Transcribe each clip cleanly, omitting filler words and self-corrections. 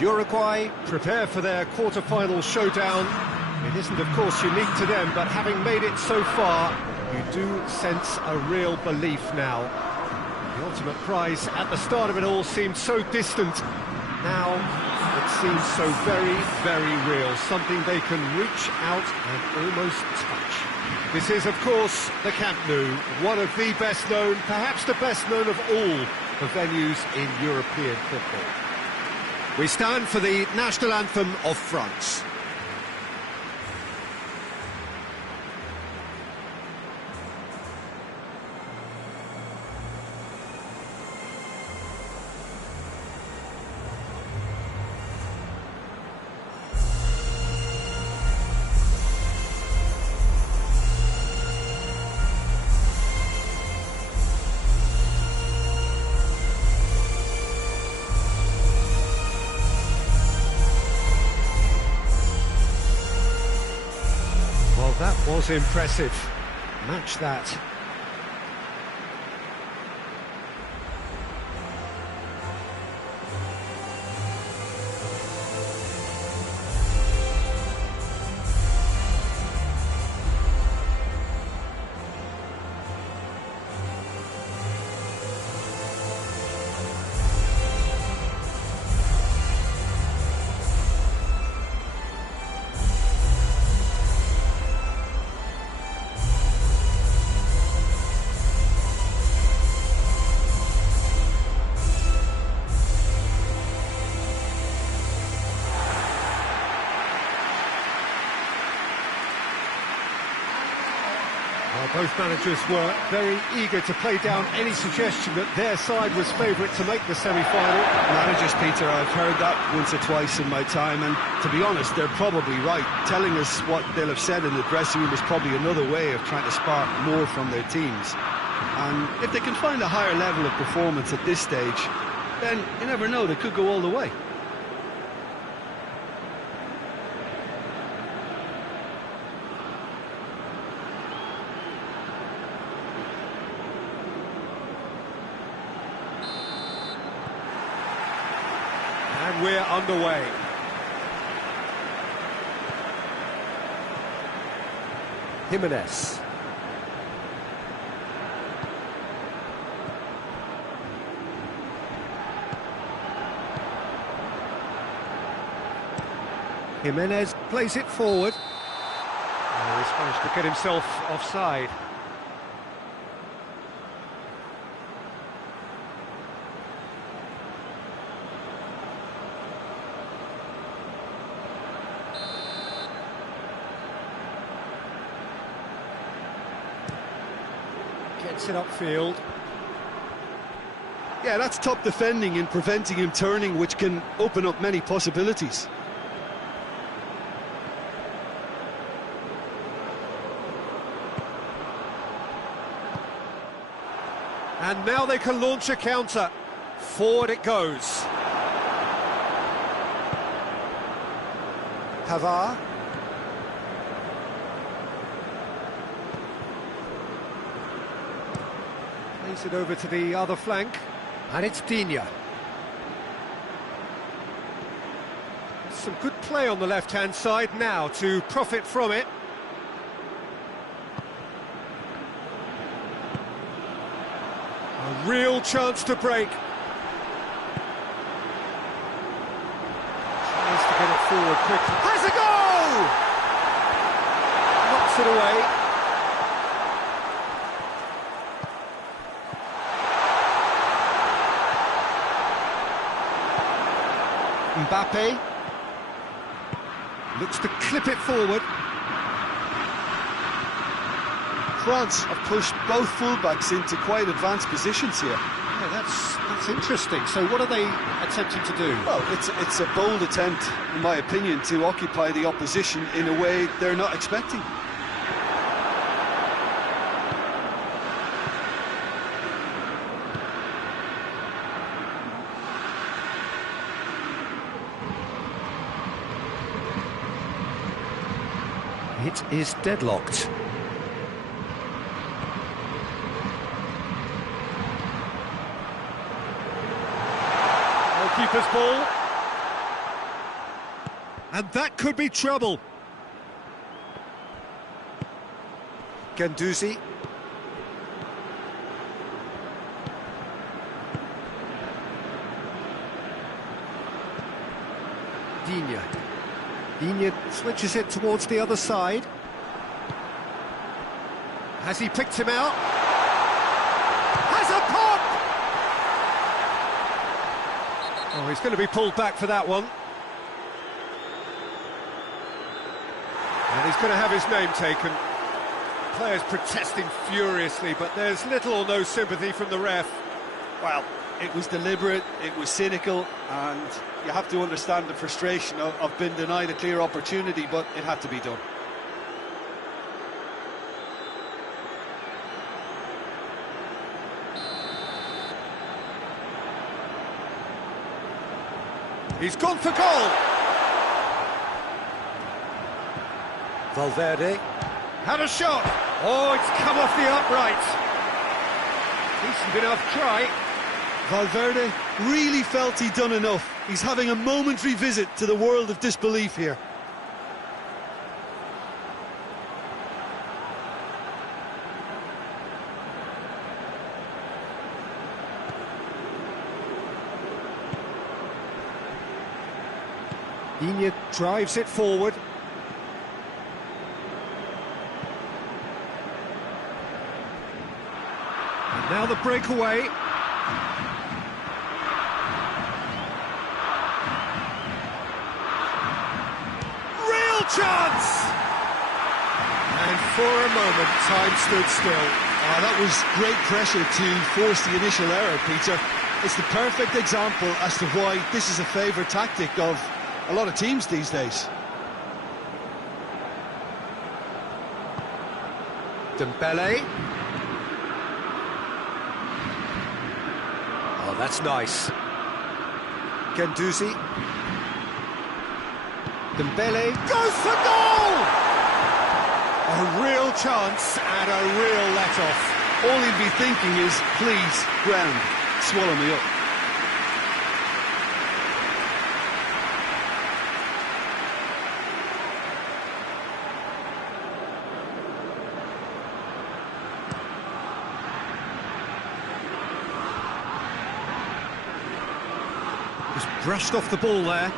Uruguay prepare for their quarter-final showdown. It isn't, of course, unique to them, but having made it so far, you do sense a real belief now. The ultimate prize at the start of it all seemed so distant. Now, it seems so very, very real, something they can reach out and almost touch. This is, of course, the Camp Nou, one of the best known, perhaps the best known of all the venues in European football. We stand for the national anthem of France. That was impressive. Match that. Well, both managers were very eager to play down any suggestion that their side was favourite to make the semi-final. Managers, Peter, I've heard that once or twice in my time, and to be honest, they're probably right. Telling us what they'll have said in the dressing room is probably another way of trying to spark more from their teams. And if they can find a higher level of performance at this stage, then you never know, they could go all the way. And we're underway. Jimenez. Jimenez plays it forward. Oh, he's managed to get himself offside. Gets it upfield. Yeah, that's top defending and preventing him turning, which can open up many possibilities. And now they can launch a counter. Forward it goes. Pavard. Plays it over to the other flank. And it's Digne. Some good play on the left-hand side now to profit from it. A real chance to break. Tries to get it forward quickly. Has a goal! Knocks it away. Mbappe looks to clip it forward. France have pushed both fullbacks into quite advanced positions here. Yeah, that's interesting. So what are they attempting to do? Well, it's a bold attempt, in my opinion, to occupy the opposition in a way they're not expecting. It is deadlocked. Goalkeeper's ball. And that could be trouble. Guendouzi. Digne. Digne switches it towards the other side. Has he picked him out? Has a pop! Oh, he's going to be pulled back for that one. And he's going to have his name taken. Players protesting furiously, but there's little or no sympathy from the ref. Well, it was deliberate, it was cynical, and you have to understand the frustration of being denied a clear opportunity, but it had to be done. He's gone for goal! Valverde had a shot! Oh, it's come off the upright. Decent enough try. Valverde really felt he'd done enough. He's having a momentary visit to the world of disbelief here. Digne drives it forward. And now the breakaway. Real chance! And for a moment, time stood still. That was great pressure to force the initial error, Peter. It's the perfect example as to why this is a favourite tactic of a lot of teams these days. Dembele. Oh, that's nice. Guendouzi. Dembele goes for goal! A real chance and a real let-off. All he'd be thinking is, please, ground, swallow me up. Just brushed off the ball there.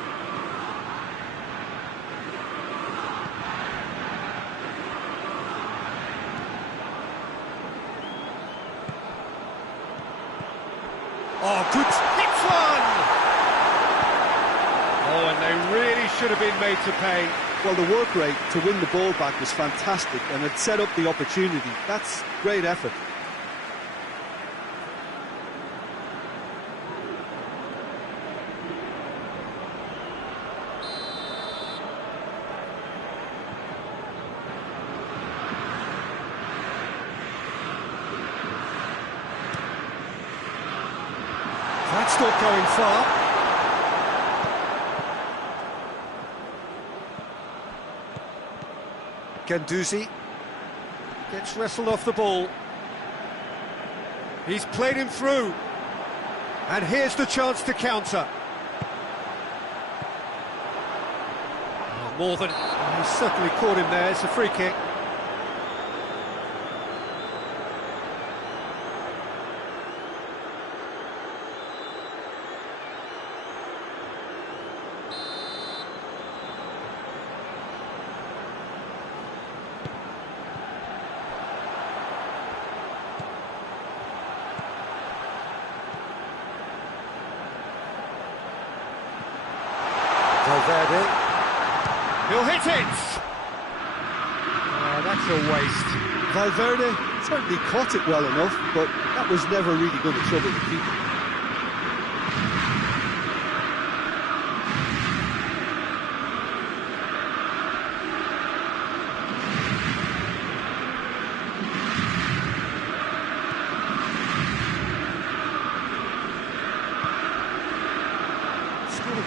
Oh, good hit one! Oh, and they really should have been made to pay. Well, the work rate to win the ball back was fantastic, and it set up the opportunity. That's great effort. That's not going far. Guendouzi gets wrestled off the ball. He's played him through. And here's the chance to counter. Oh, more than... Oh, he's certainly caught him there. It's a free kick. Valverde. He'll hit it! Oh, that's a waste. Valverde certainly caught it well enough, but that was never really going to trouble the keeper.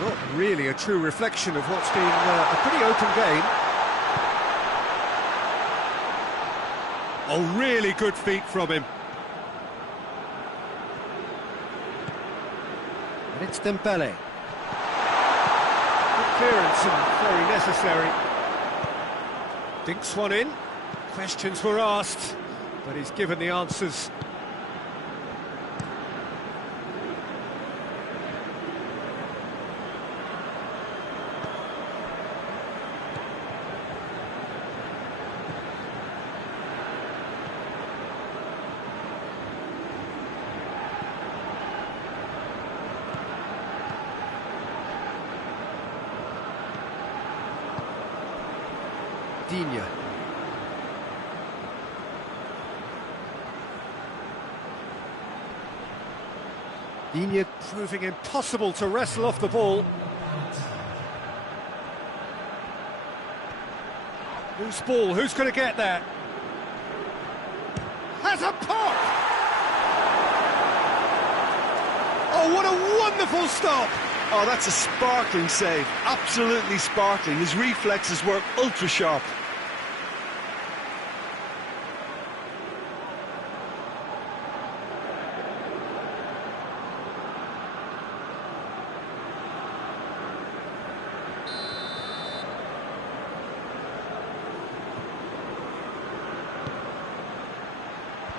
Not really a true reflection of what's been a pretty open game. Oh, really good feet from him. And it's Dembele. Good interference and very necessary. Dinks one in. Questions were asked, but he's given the answers. Digne. Digne proving impossible to wrestle off the ball. Loose ball, who's going to get there? Has a pop! Oh, what a wonderful stop! Oh, that's a sparkling save, absolutely sparkling. His reflexes were ultra sharp.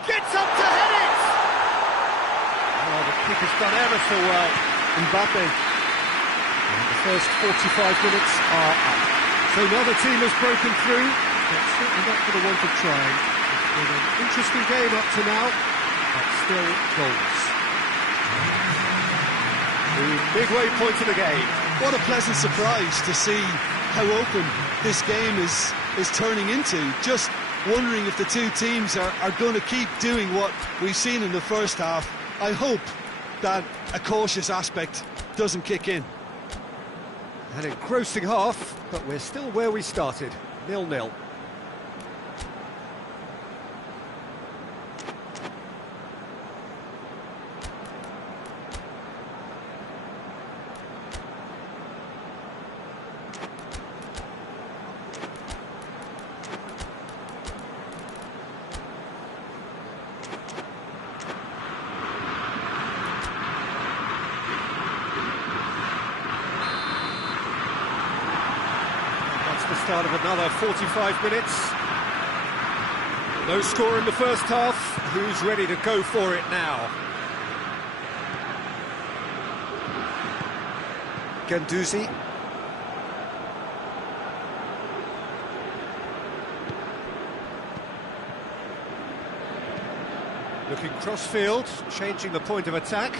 Gets up to head it! Oh, the kick has done ever so well. Mbappe. And the first 45 minutes are up. So another team has broken through, but certainly not for the want of trying. It's been an interesting game up to now, but still goals. The midway point of the game. What a pleasant surprise to see how open this game is turning into. Just wondering if the two teams are going to keep doing what we've seen in the first half. I hope that a cautious aspect doesn't kick in. An engrossing half, but we're still where we started, 0-0. The start of another 45 minutes. No score in the first half. Who's ready to go for it now? Guendouzi. Looking cross-field, changing the point of attack.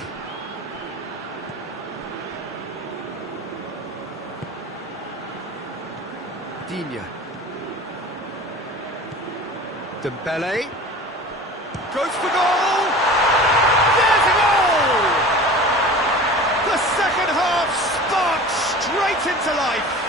Digne. Dembele. Goes for goal! There's a goal! The second half sparks straight into life.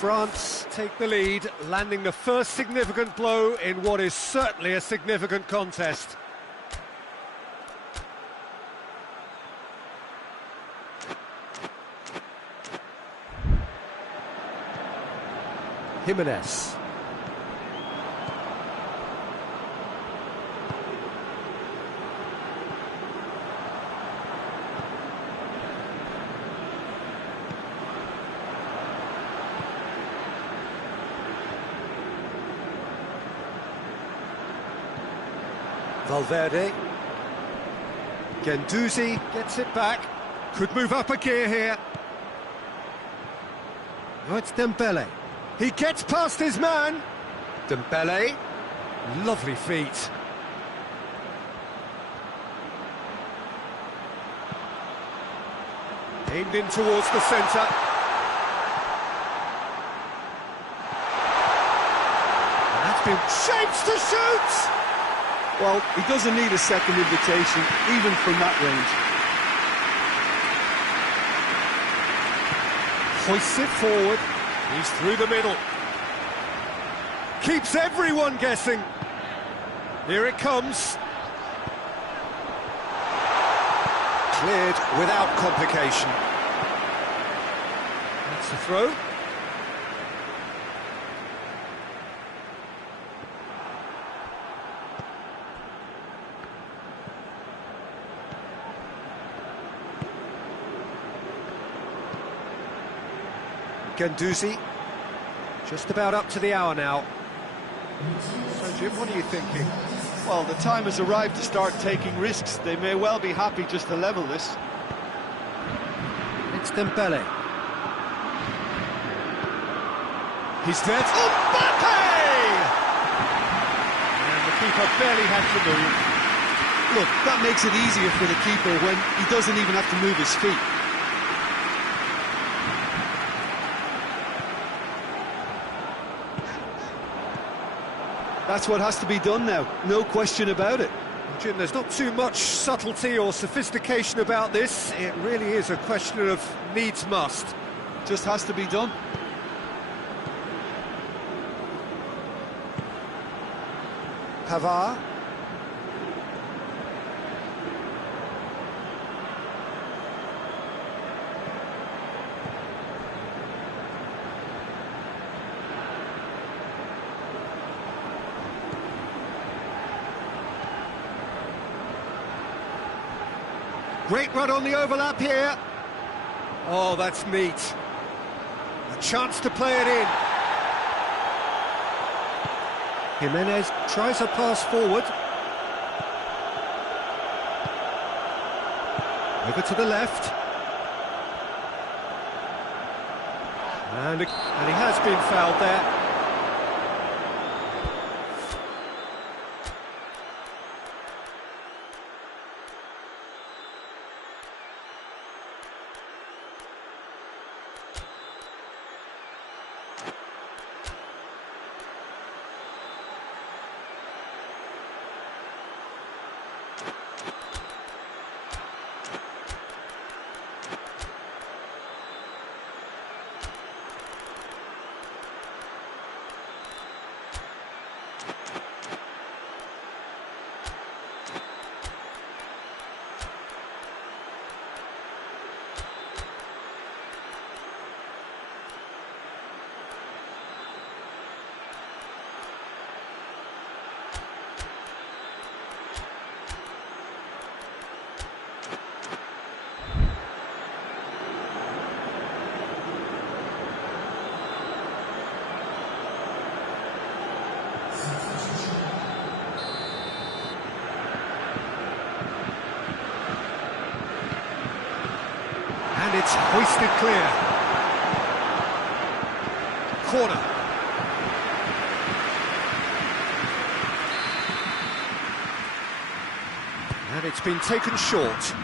France take the lead, landing the first significant blow in what is certainly a significant contest. Jimenez. Valverde. Guendouzi gets it back. Could move up a gear here. Oh, it's Dembele. He gets past his man. Dembele. Lovely feet. Aimed in towards the centre. It's been shapes to shoot! Well, he doesn't need a second invitation, even from that range. Hoists it forward. He's through the middle. Keeps everyone guessing. Here it comes. Cleared without complication. That's the throw. Guendouzi, just about up to the hour now. So, Jim, what are you thinking? Well, the time has arrived to start taking risks. They may well be happy just to level this. It's Dembele. He's there. Mbappe! And the keeper barely had to move. Look, that makes it easier for the keeper when he doesn't even have to move his feet. That's what has to be done now, no question about it. Jim, there's not too much subtlety or sophistication about this. It really is a question of needs must. Just has to be done. Pavard. Great run on the overlap here. Oh, that's neat. A chance to play it in. Jimenez tries a pass forward. Over to the left. And he has been fouled there. And it's hoisted clear. Corner. And it's been taken short.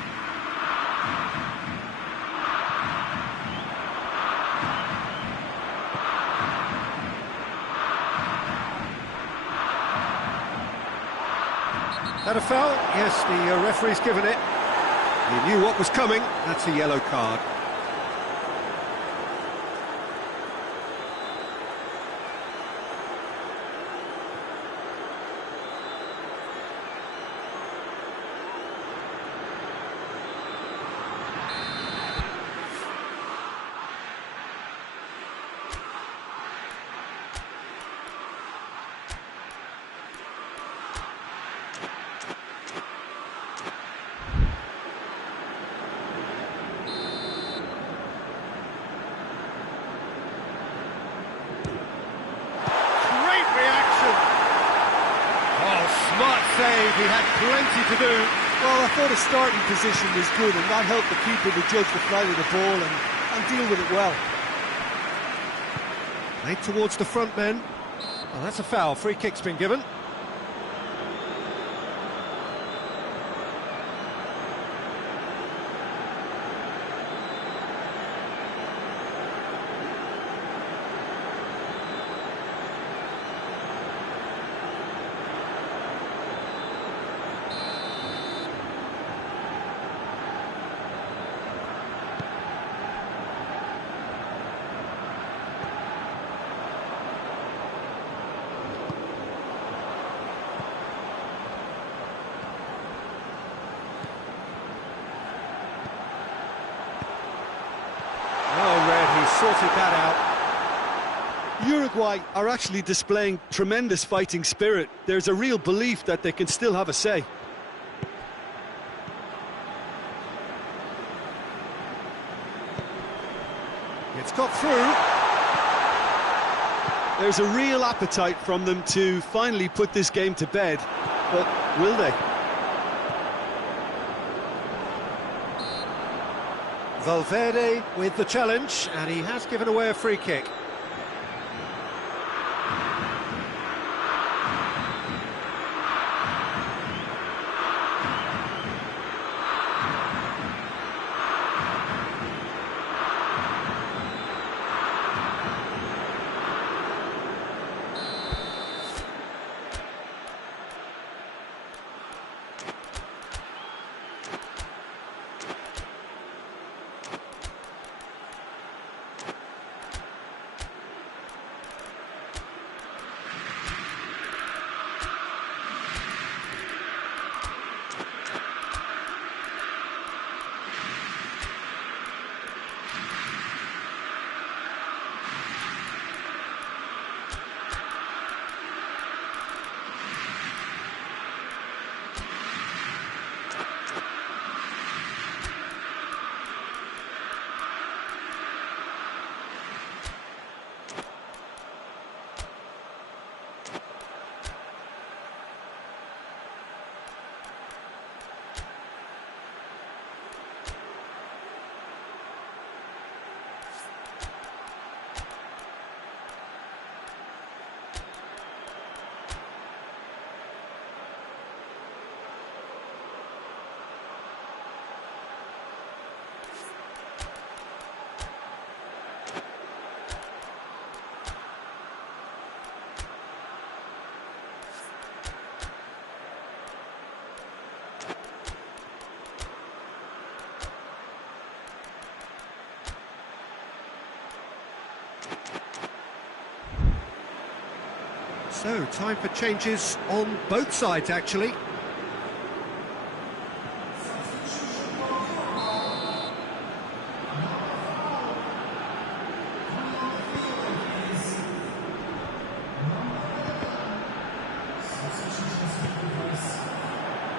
That a foul? Yes, the referee's given it. He knew what was coming. That's a yellow card. Smart save, he had plenty to do. Well, I thought his starting position was good, and that helped the keeper to judge the flight of the ball and deal with it well. Played towards the front men. Well, that's a foul. Free kick's been given. Uruguay are actually displaying tremendous fighting spirit. There's a real belief that they can still have a say. It's got through. There's a real appetite from them to finally put this game to bed, but will they? Valverde with the challenge, and he has given away a free kick. So, time for changes on both sides, actually.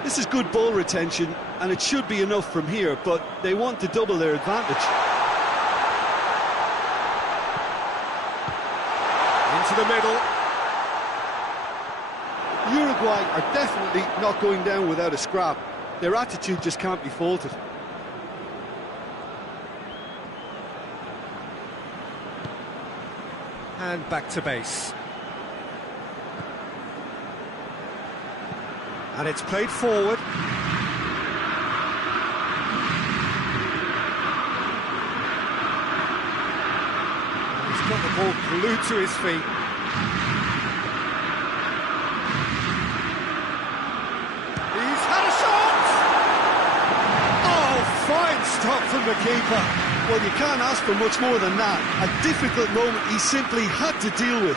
This is good ball retention, and it should be enough from here, but they want to double their advantage. Into the middle. Uruguay are definitely not going down without a scrap. Their attitude just can't be faulted. And back to base. And it's played forward. He's got the ball glued to his feet. He's had a shot! Oh, fine stop from the keeper. Well, you can't ask for much more than that. A difficult moment he simply had to deal with.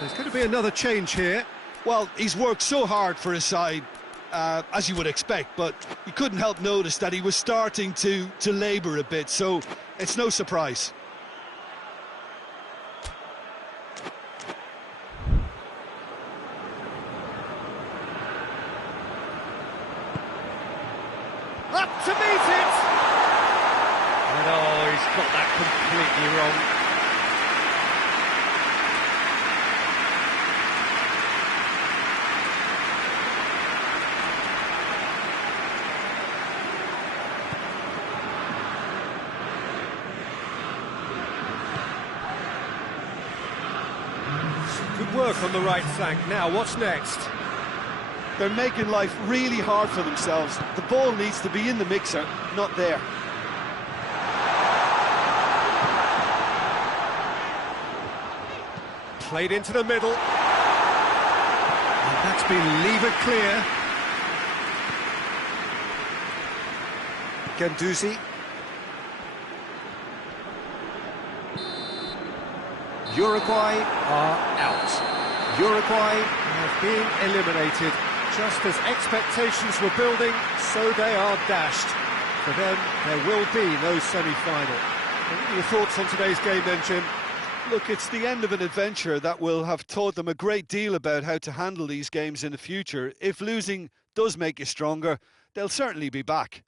There's going to be another change here. Well, he's worked so hard for his side, as you would expect, but you couldn't help notice that he was starting to labour a bit, so it's no surprise. Up to meet it! And oh, he's got that completely wrong. Good work on the right flank. Now, what's next? They're making life really hard for themselves. The ball needs to be in the mixer, not there. Played into the middle. And that's been levered clear. Guendouzi. Uruguay are out. Uruguay have been eliminated. Just as expectations were building, so they are dashed. For them, there will be no semi-final. What are your thoughts on today's game then, Jim? Look, it's the end of an adventure that will have taught them a great deal about how to handle these games in the future. If losing does make you stronger, they'll certainly be back.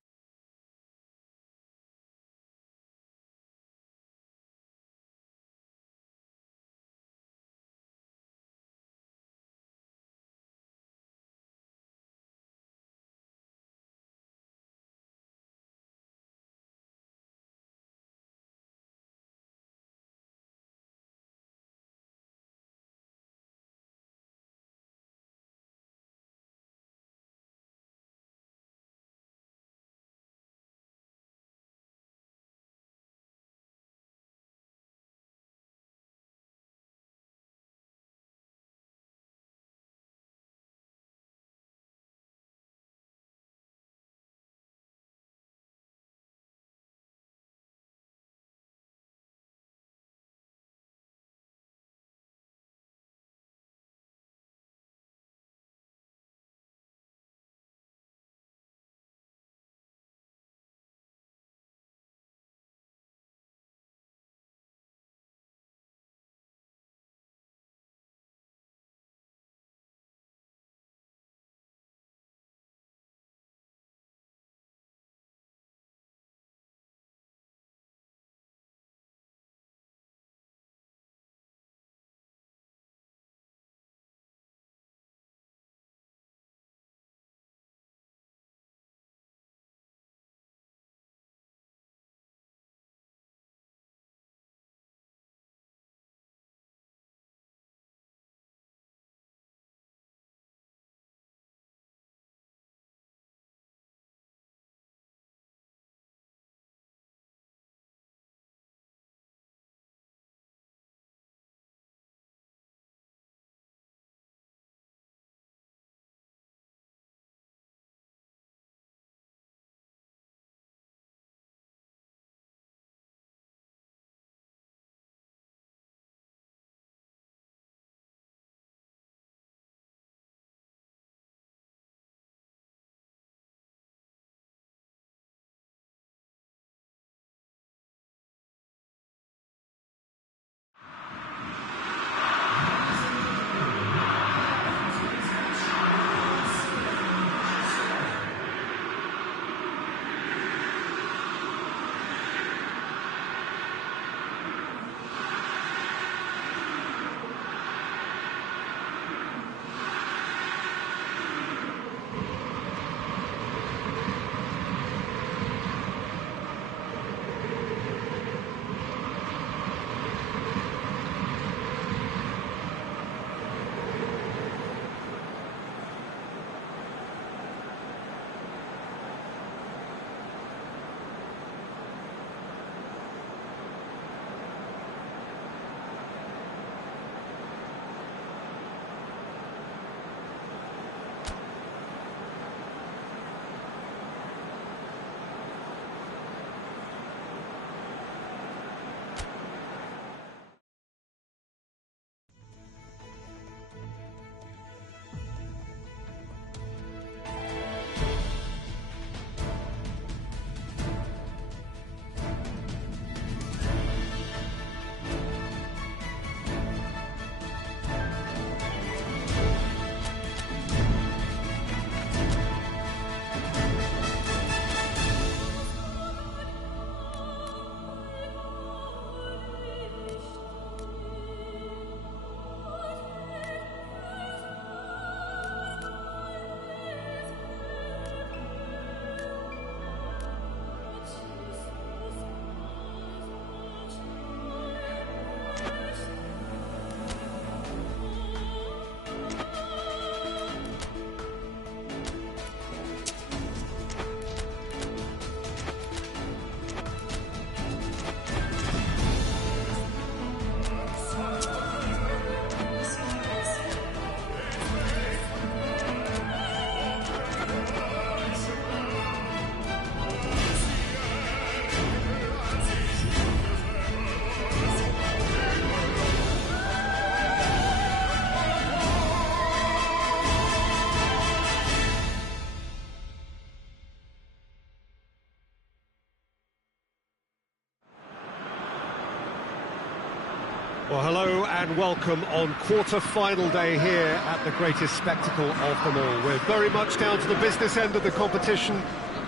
Well, hello and welcome on quarter-final day here at the greatest spectacle of them all. We're very much down to the business end of the competition.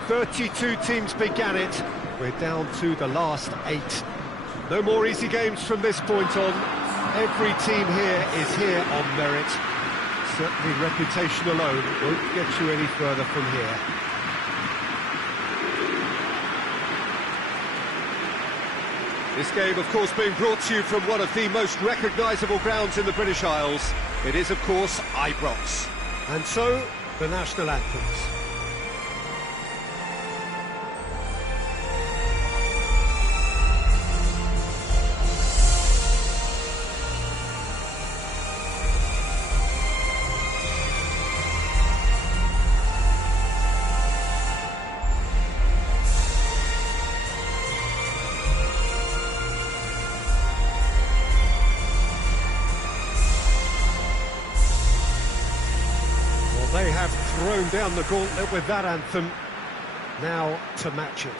32 teams began it. We're down to the last 8. No more easy games from this point on. Every team here is here on merit. Certainly reputation alone won't get you any further from here. This game, of course, being brought to you from one of the most recognisable grounds in the British Isles. It is, of course, Ibrox. And so, the national anthems. They have thrown down the gauntlet with that anthem. Now to match it.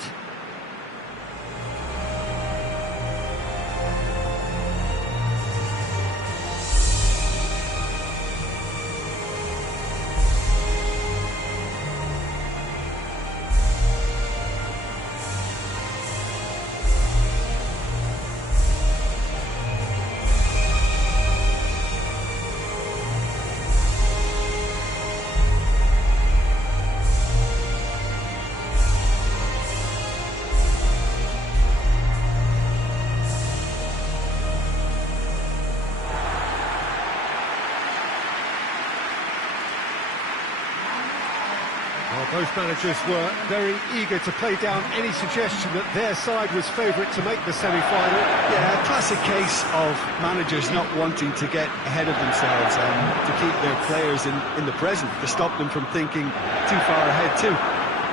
Well, both managers were very eager to play down any suggestion that their side was favourite to make the semi-final. Yeah, a classic case of managers not wanting to get ahead of themselves and to keep their players in the present, to stop them from thinking too far ahead too.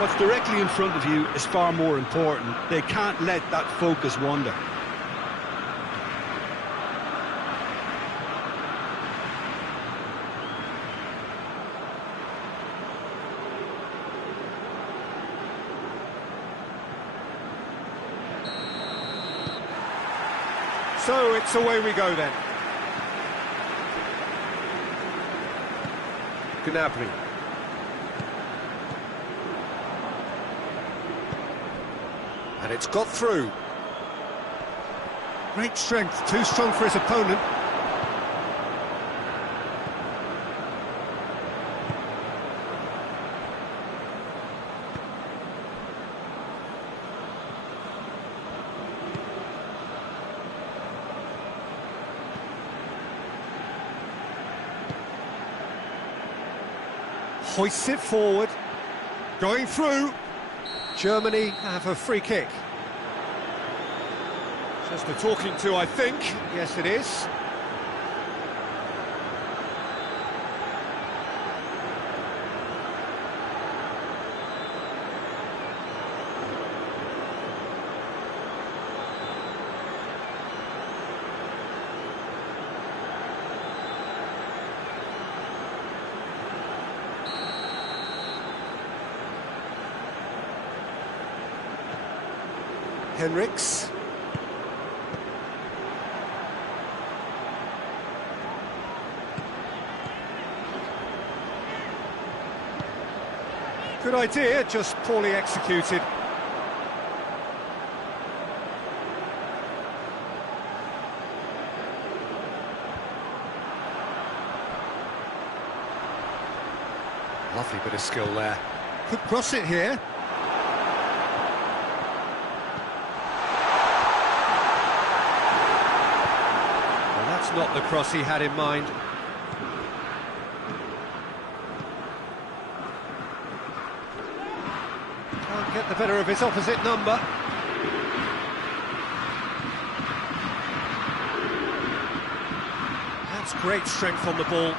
What's directly in front of you is far more important. They can't let that focus wander. So it's away we go then. Gnabry. And it's got through. Great strength, too strong for his opponent. Hoists it forward, going through. Germany have a free kick. Just a talking to, I think. Yes, it is. Henriks. Good idea, just poorly executed. Lovely bit of skill there. Could cross it here. Not the cross he had in mind. Can't get the better of his opposite number. That's great strength on the ball. And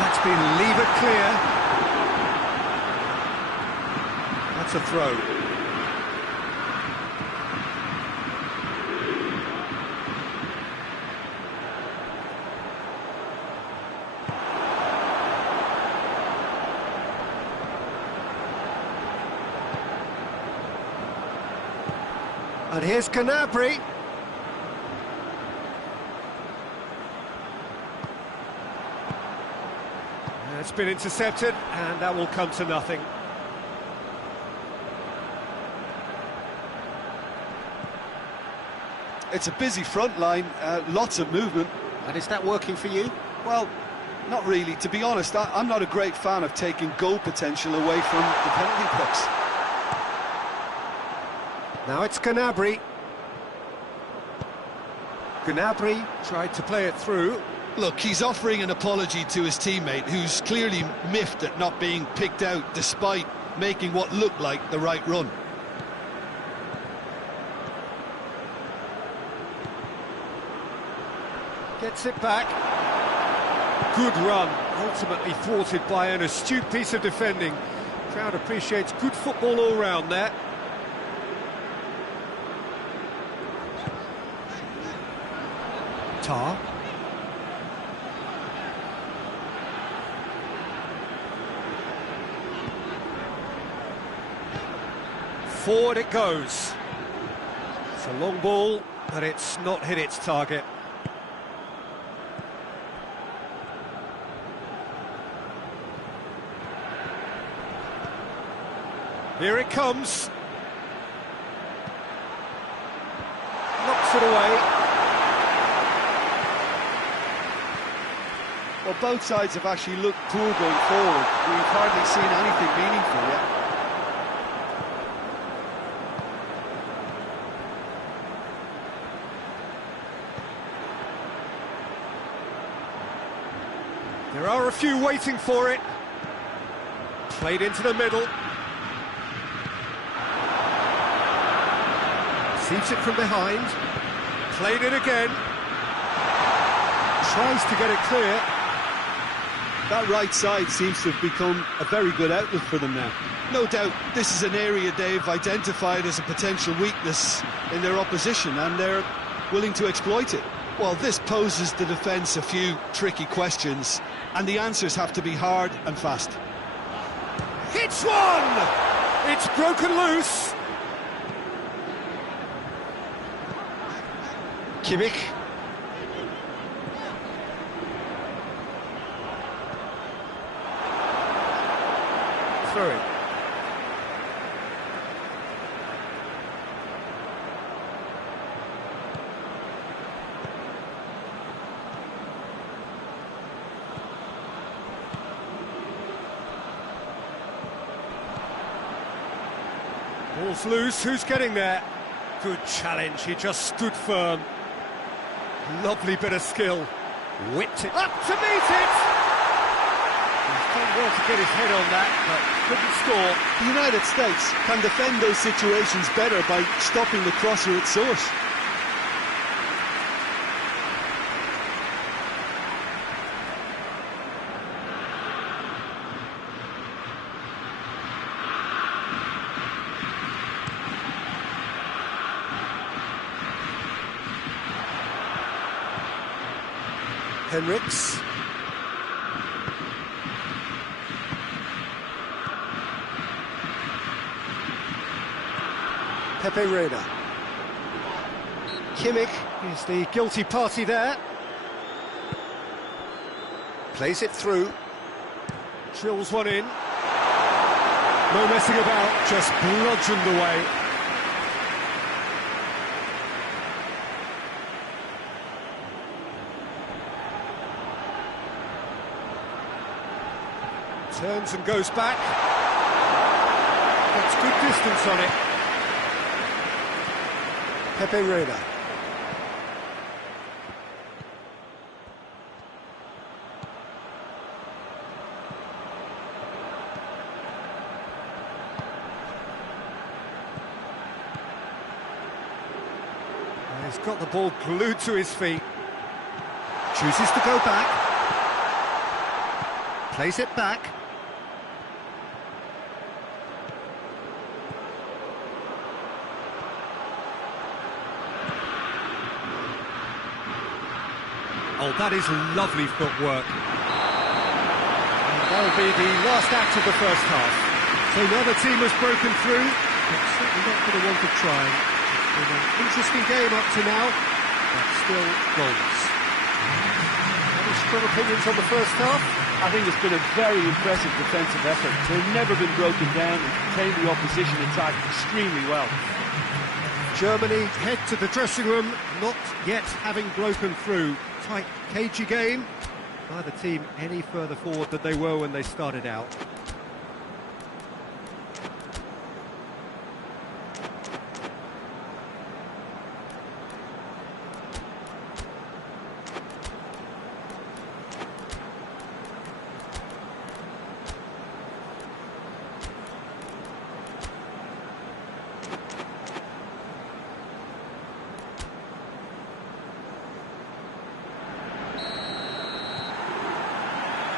that's been levered clear. That's a throw. And here's Gnabry. It's been intercepted, and that will come to nothing. It's a busy front line, lots of movement. And is that working for you? Well, not really. To be honest, I'm not a great fan of taking goal potential away from the penalty box. Now it's Gnabry. Gnabry tried to play it through. Look, he's offering an apology to his teammate, who's clearly miffed at not being picked out despite making what looked like the right run. Gets it back. Good run, ultimately thwarted by an astute piece of defending. Crowd appreciates good football all round there. Tar. Forward it goes. It's a long ball, but it's not hit its target. Here it comes. Knocks it away. Well, both sides have actually looked poor going forward. We've hardly seen anything meaningful yet. There are a few waiting for it. Played into the middle. Sees it from behind. Played it again. Tries to get it clear. That right side seems to have become a very good outlet for them now. No doubt this is an area they've identified as a potential weakness in their opposition, and they're willing to exploit it. Well, this poses the defence a few tricky questions, and the answers have to be hard and fast. Hits one! It's broken loose. Kimmich. Throw it. Ball's loose, who's getting there? Good challenge, he just stood firm. Lovely bit of skill. Whipped it up to meet it! He's done well to get his head on that, but couldn't score. The United States can defend those situations better by stopping the crosser at source. Henriks. Pepe Reina. Kimmich is the guilty party there. Plays it through. Drills one in. No messing about, just bludgeoned away. Turns and goes back. That's good distance on it. Pepe Reina. He's got the ball glued to his feet. Chooses to go back. Plays it back. Oh, that is lovely footwork. And that'll be the last act of the first half. So now the team has broken through, but certainly not for the want of trying. It's been an interesting game up to now, but still goals. Any strong opinions on the first half? I think it's been a very impressive defensive effort. They've never been broken down and contained the opposition attack extremely well. Germany head to the dressing room, not yet having broken through. Tight, cagey game. Neither team any further forward than they were when they started out.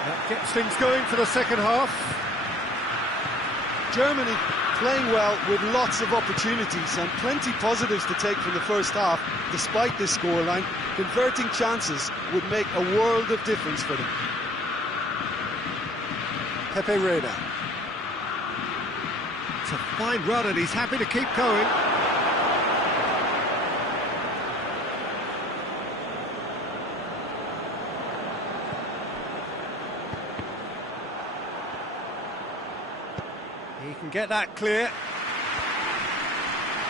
That gets things going for the second half. Germany playing well with lots of opportunities and plenty positives to take from the first half. Despite this scoreline, converting chances would make a world of difference for them. Pepe Reina. It's a fine run and he's happy to keep going. He can get that clear.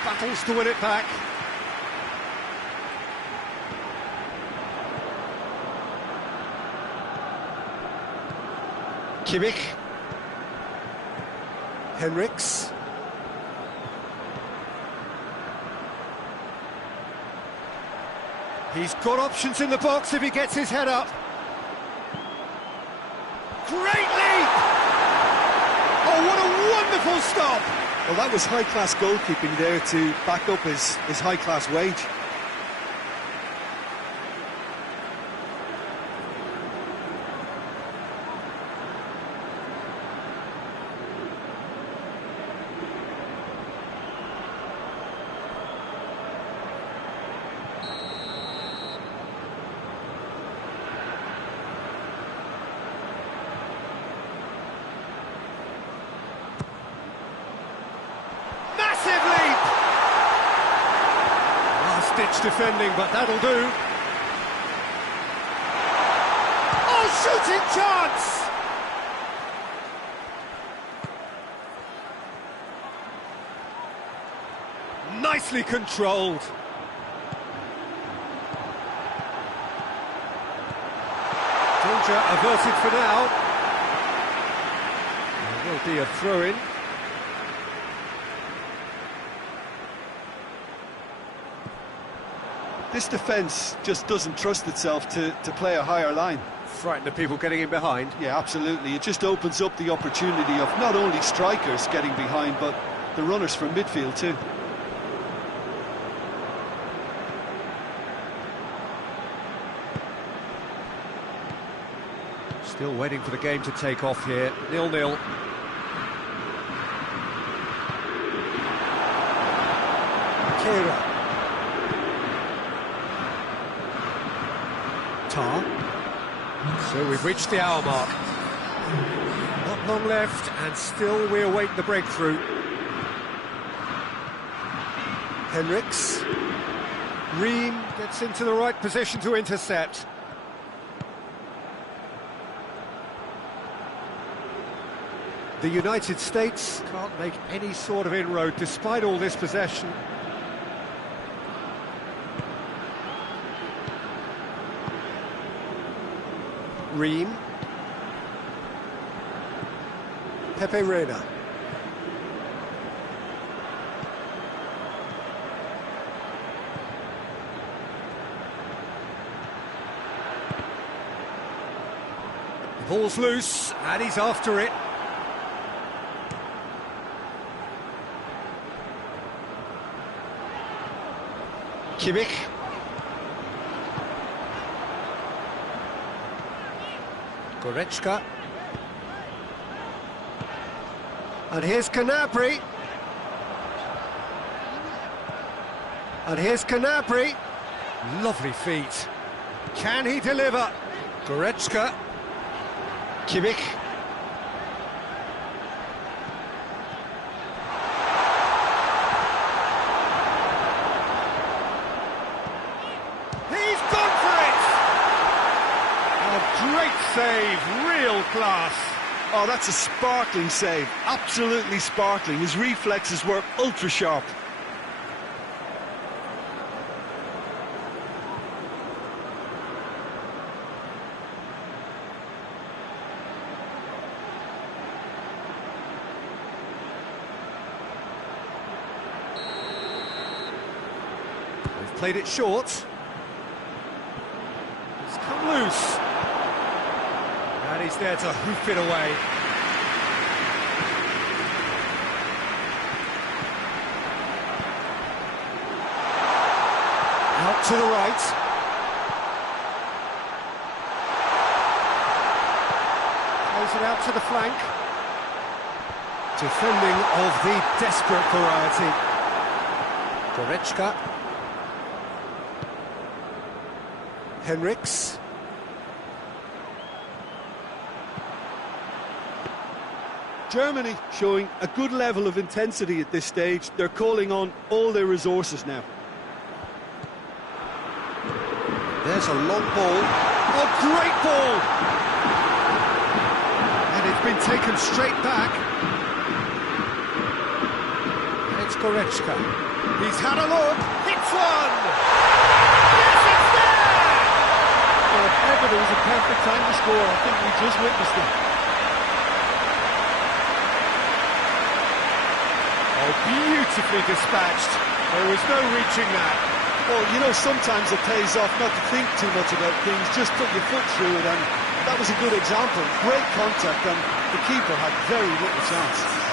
Battles to win it back. Kimmich. Henriks. He's got options in the box if he gets his head up. Great leap! Oh, what a wonderful stop! Well, that was high-class goalkeeping there to back up his high-class wage. Ditch defending, but that'll do. Oh, shooting chance! Nicely controlled. Danger averted for now. There will be a throw-in. This defence just doesn't trust itself to play a higher line. Frighten the people getting in behind. Yeah, absolutely. It just opens up the opportunity of not only strikers getting behind, but the runners from midfield too. Still waiting for the game to take off here. 0-0. Kira. So we've reached the hour mark. Not long left, and still we await the breakthrough. Henriks. Ream gets into the right position to intercept. The United States can't make any sort of inroad despite all this possession. Ream. Pepe Reina. The ball's loose, and he's after it. Kimmich. Goretzka. And here's Canabry. And here's Canabry. Lovely feet. Can he deliver? Goretzka. Kimmich. save, real class. Oh, that's a sparkling save, absolutely sparkling. His reflexes were ultra sharp. They've played it short. It's come loose. And he's there to hoof it away. Out to the right. Plays it out to the flank. Defending of the desperate variety. Goretzka. Henriks. Germany showing a good level of intensity at this stage. They're calling on all their resources now. There's a long ball. Oh, great ball! And it's been taken straight back. And it's Goretzka. He's had a look. Hits one! Yes, it's there! Well, if ever there was a perfect time to score, I think we just witnessed it. Oh, beautifully dispatched. There was no reaching that. Well, you know, sometimes it pays off not to think too much about things, just put your foot through it, and that was a good example. Great contact, and the keeper had very little chance.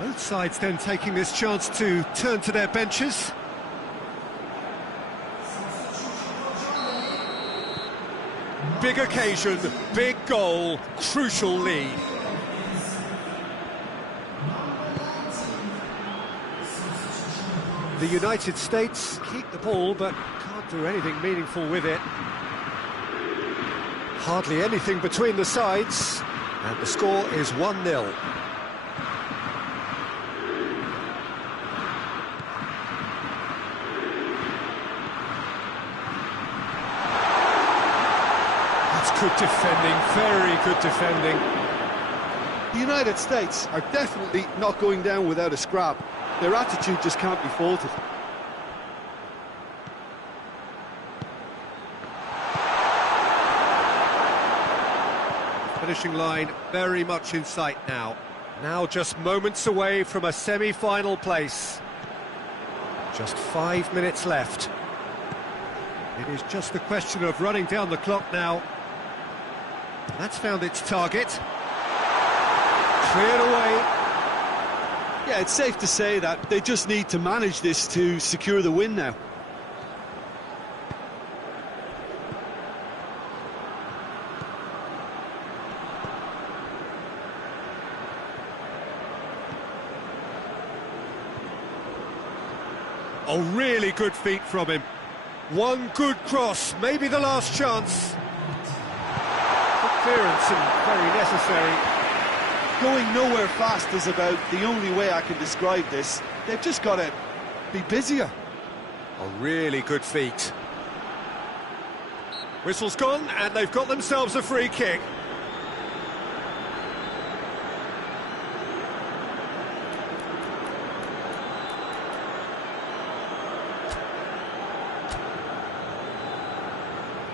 Both sides then taking this chance to turn to their benches. Big occasion, big goal, crucial lead. The United States keep the ball but can't do anything meaningful with it. Hardly anything between the sides, and the score is 1-0. Good defending, very good defending. The United States are definitely not going down without a scrap. Their attitude just can't be faulted. Finishing line very much in sight now. Now just moments away from a semi-final place. Just 5 minutes left. It is just a question of running down the clock now. That's found its target. Cleared away. Yeah, it's safe to say that they just need to manage this to secure the win now. Oh, really good feet from him. One good cross, maybe the last chance. Good clearance and very necessary. Going nowhere fast is about the only way I can describe this. They've just got to be busier. Oh, really good feet. Whistle's gone, and they've got themselves a free kick.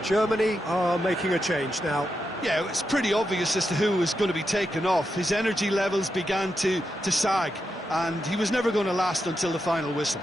Germany are making a change now. Yeah, it's pretty obvious as to who was going to be taken off. His energy levels began to sag, and he was never going to last until the final whistle.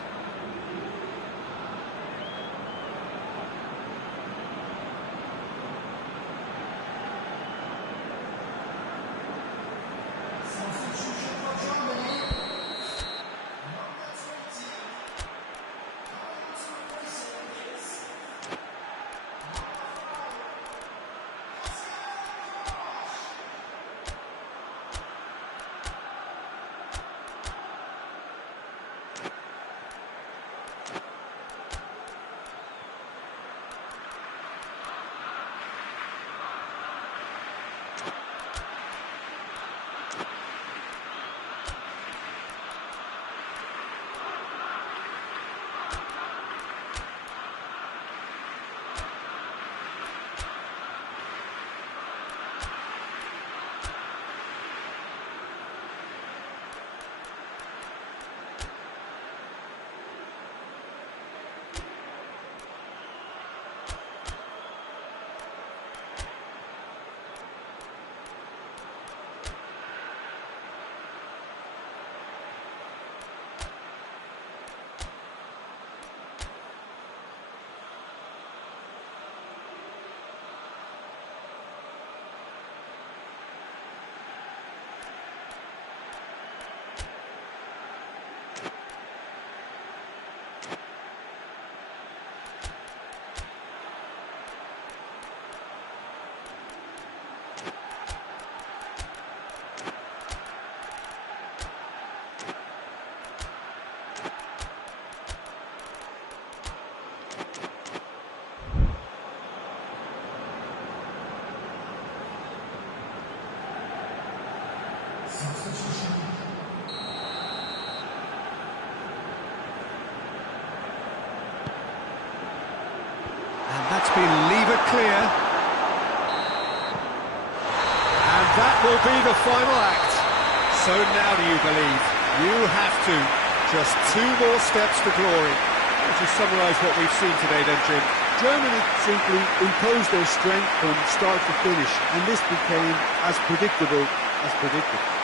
And that's been levered clear. And that will be the final act. So now do you believe? You have to. Just 2 more steps to glory. Would you summarise what we've seen today then, Jim? Germany simply imposed their strength from start to finish, and this became as predictable as predicted.